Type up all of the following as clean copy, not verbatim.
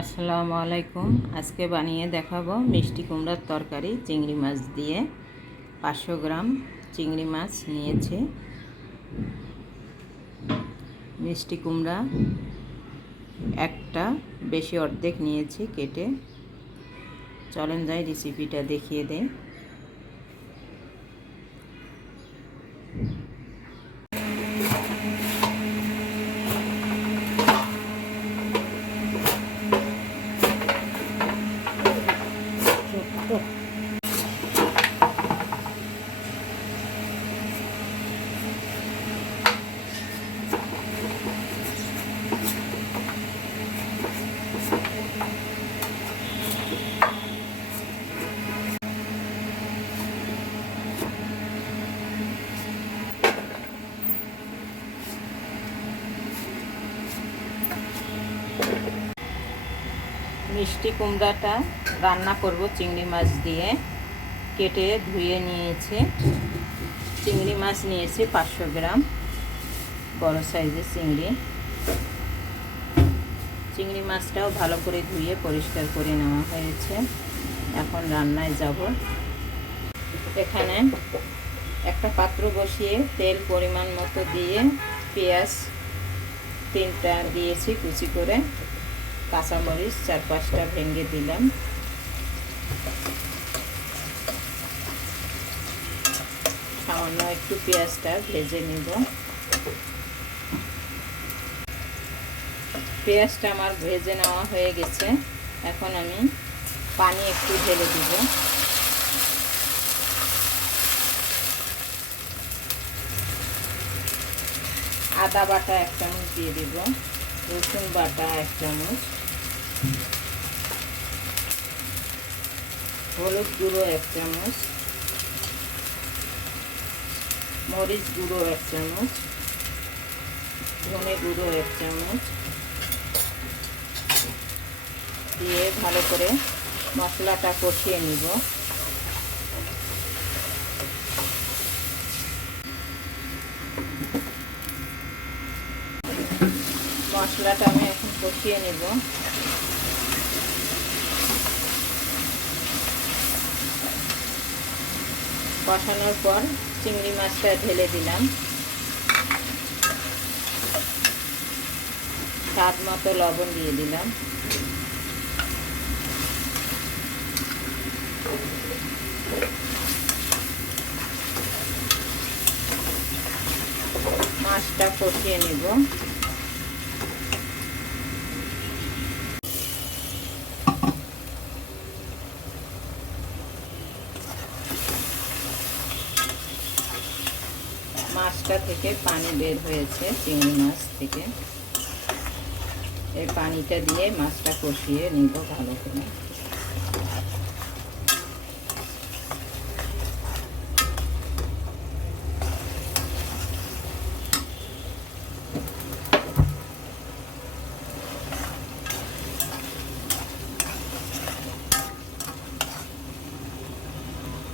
আসসালামু আলাইকুম। আজকে বানিয়ে দেখাবো মিষ্টি কুমড়ার তরকারি চিংড়ি মাছ দিয়ে। 500 গ্রাম চিংড়ি মাছ নিয়েছি। মিষ্টি কুমড়া একটা বেশি অর্ধেক নিয়েছি কেটে। চলেন যাই রেসিপিটা দেখিয়ে দেই। মিষ্টি কুমড়াটা রান্না করব চিংড়ি মাছ দিয়ে। কেটে ধুয়ে নিয়েছি। চিংড়ি মাছ নিয়েছি 500 গ্রাম, বড় সাইজের চিংড়ি মাছটাও ভালো করে ধুয়ে পরিষ্কার করে নেওয়া হয়েছে। এখন রান্নায় যাব। এখানে একটা পাত্র বসিয়ে তেল পরিমাণ মতো দিয়ে পেঁয়াজ 3টা দিয়েছি কুচি করে, কাঁচামরিচ 4-5টা ভেঙে দিলাম। সামান্য একটু পেঁয়াজটা ভেজে নিব। পেঁয়াজটা আমার ভেজে নেওয়া হয়ে গেছে। এখন আমি পানি একটু ঢেলে দিব। আদা বাটা 1 চামচ দিয়ে দিব, রসুন বাটা 1 চামচ, হলুদ গুঁড়ো 1 চামচ, মরিচ গুঁড়ো 1 চামচ, ধনে গুঁড়ো 1 চামচ দিয়ে ভালো করে মশলাটা কষিয়ে নিব। মশলাটা আমি এখন কষিয়ে নিব। কষানোর পর চিংড়ি মাছটা ঢেলে দিলাম। স্বাদ মতো লবণ দিয়ে দিলাম। মাছটা কষিয়ে নিব। মাছটা থেকে পানি বের হয়েছে, চিংড়ি মাছ থেকে। এই পানিটা দিয়ে মাছটা কষিয়ে নিব ভালো করে।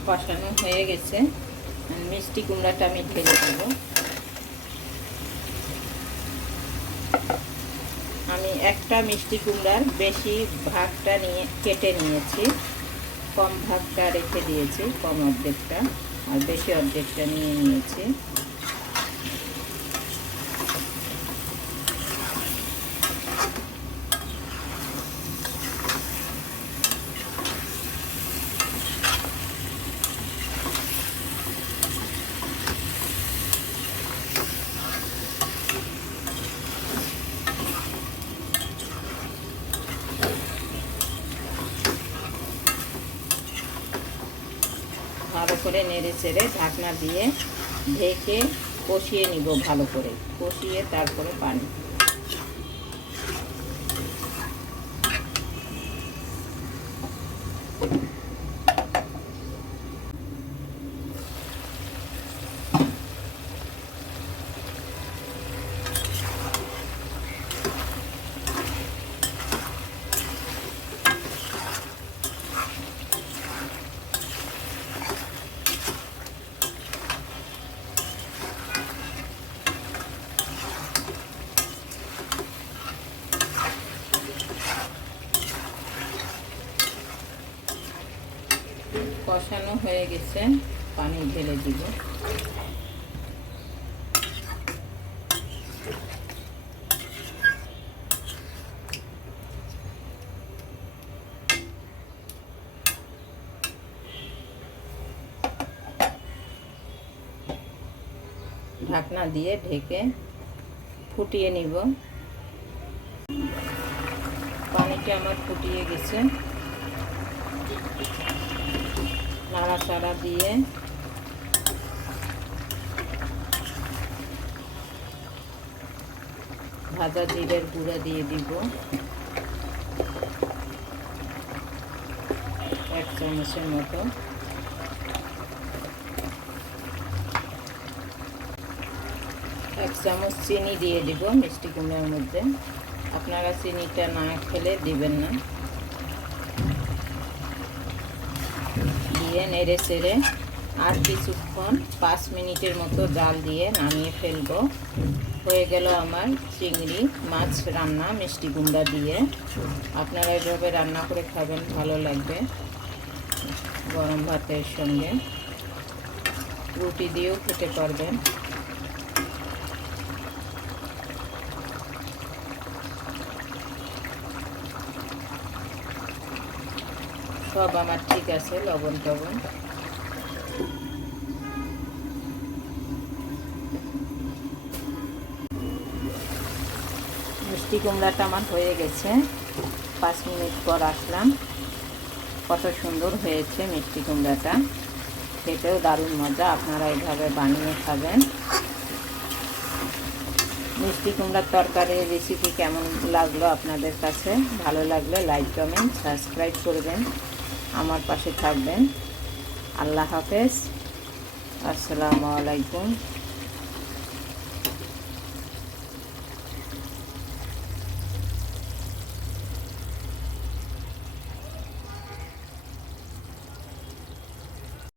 কষানো হয়ে গেছে। মিষ্টি কুমড়াটা আমি ঢেলে দেব। আমি একটা মিষ্টি কুমড়ার বেশি ভাগটা নিয়ে কেটে নিয়েছি, কম ভাগটা রেখে দিয়েছি, কম অর্ধেকটা, আর বেশি অর্ধেকটা নিয়ে নিয়েছি। ভালো করে নেড়ে চেড়ে ঢাকনা দিয়ে ঢেকে কষিয়ে নিব। ভালো করে কষিয়ে তারপরে পানি। কষানো হয়ে গেছে, পানি ঢেলে দিব। ঢাকনা দিয়ে ঢেকে ফুটিয়ে নিব। পানিটা আমার ফুটিয়ে গেছে, নাড়াচাড়া দিয়ে ভাজা জিরের গুঁড়া দিয়ে দিব 1 চামচের মতো। এক চামচ চিনি দিয়ে দিব মিষ্টি কুমড়ার মধ্যে। আপনারা চিনিটা না খেলে দিবেন না। দিয়ে নেড়ে চেড়ে আর কিছুক্ষণ 5 মিনিটের মতো জাল দিয়ে নামিয়ে ফেলবো। হয়ে গেল আমার চিংড়ি মাছ রান্না মিষ্টি কুমড়া দিয়ে। আপনারা এভাবে রান্না করে খাবেন, ভালো লাগবে। গরম ভাতের সঙ্গে রুটি দিয়েও খেতে পারবেন। সব আমার ঠিক আছে, লবণ টবণ। মিষ্টি কুমড়াটা আমার হয়ে গেছে। 5 মিনিট পর আসলাম। কত সুন্দর হয়েছে মিষ্টি কুমড়াটা, খেতেও দারুণ মজা। আপনারা এইভাবে বানিয়ে খাবেন। মিষ্টি কুমড়ার তরকারির রেসিপি কেমন লাগলো আপনাদের কাছে? ভালো লাগলে লাইক, কমেন্ট, সাবস্ক্রাইব করবেন, আমার পাশে থাকবেন। আল্লাহ হাফেজ, আসসালামু আলাইকুম।